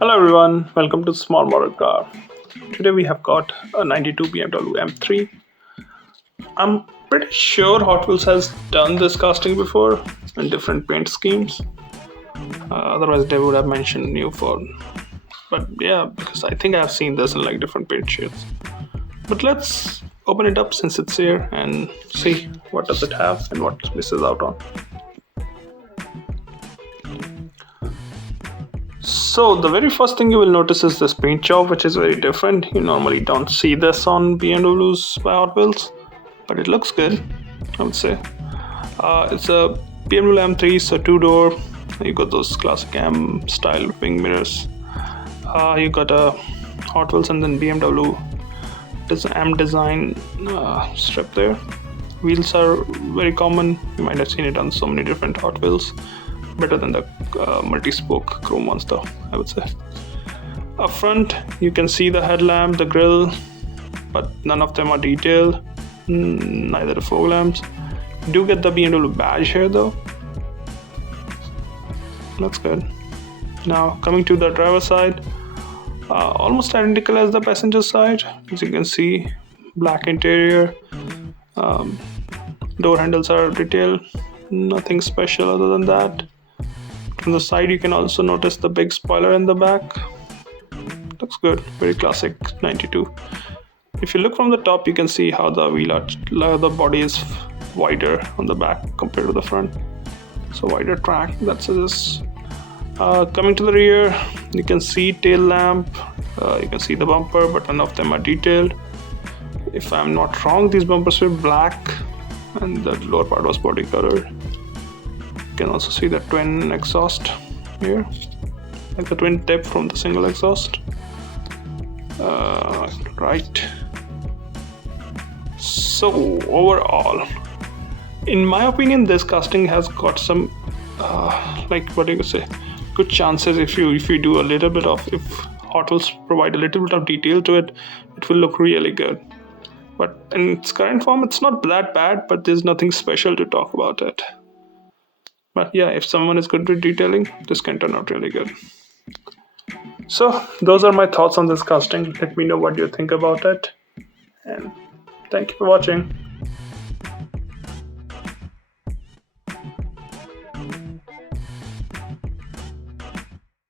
Hello everyone, welcome to Small Model Car. Today we have got a 92 BMW M3. I'm pretty sure Hot Wheels has done this casting before in different paint schemes. Otherwise they would have mentioned new phone. But yeah, because I think I've seen this in like different paint shades. But let's open it up since it's here and see what does it have and what it misses out on. So the very first thing you will notice is this paint job, which is very different. You normally don't see this on BMWs by Hot Wheels, but it looks good, I would say. It's a BMW M3, so two-door. You got those classic M style wing mirrors. You got a Hot Wheels and then BMW M design strip there. Wheels are very common. You might have seen it on so many different Hot Wheels. Better than the multi-spoke chrome ones though, I would say. Up front you can see the headlamp, the grille, but none of them are detailed, neither the fog lamps. You do get the BMW badge here though. That's good. Now coming to the driver side, almost identical as the passenger side. As you can see, black interior, door handles are detailed, nothing special other than that. From the side you can also notice the big spoiler in the back. Looks good, very classic 92. If you look from the top you can see how the the body is wider on the back compared to the front. So wider track, that suggests. Coming to the rear, you can see tail lamp, you can see the bumper, but none of them are detailed. If I'm not wrong, these bumpers were black and the lower part was body colored. You can also see the twin exhaust here, like the twin tip from the single exhaust. Right. So overall, in my opinion, this casting has got some good chances. If you do a little bit of, if Hot Wheels provide a little bit of detail to it, it will look really good. But in its current form, it's not that bad, but there's nothing special to talk about it. But yeah, if someone is good with detailing, this can turn out really good. So those are my thoughts on this casting. Let me know what you think about it. And thank you for watching.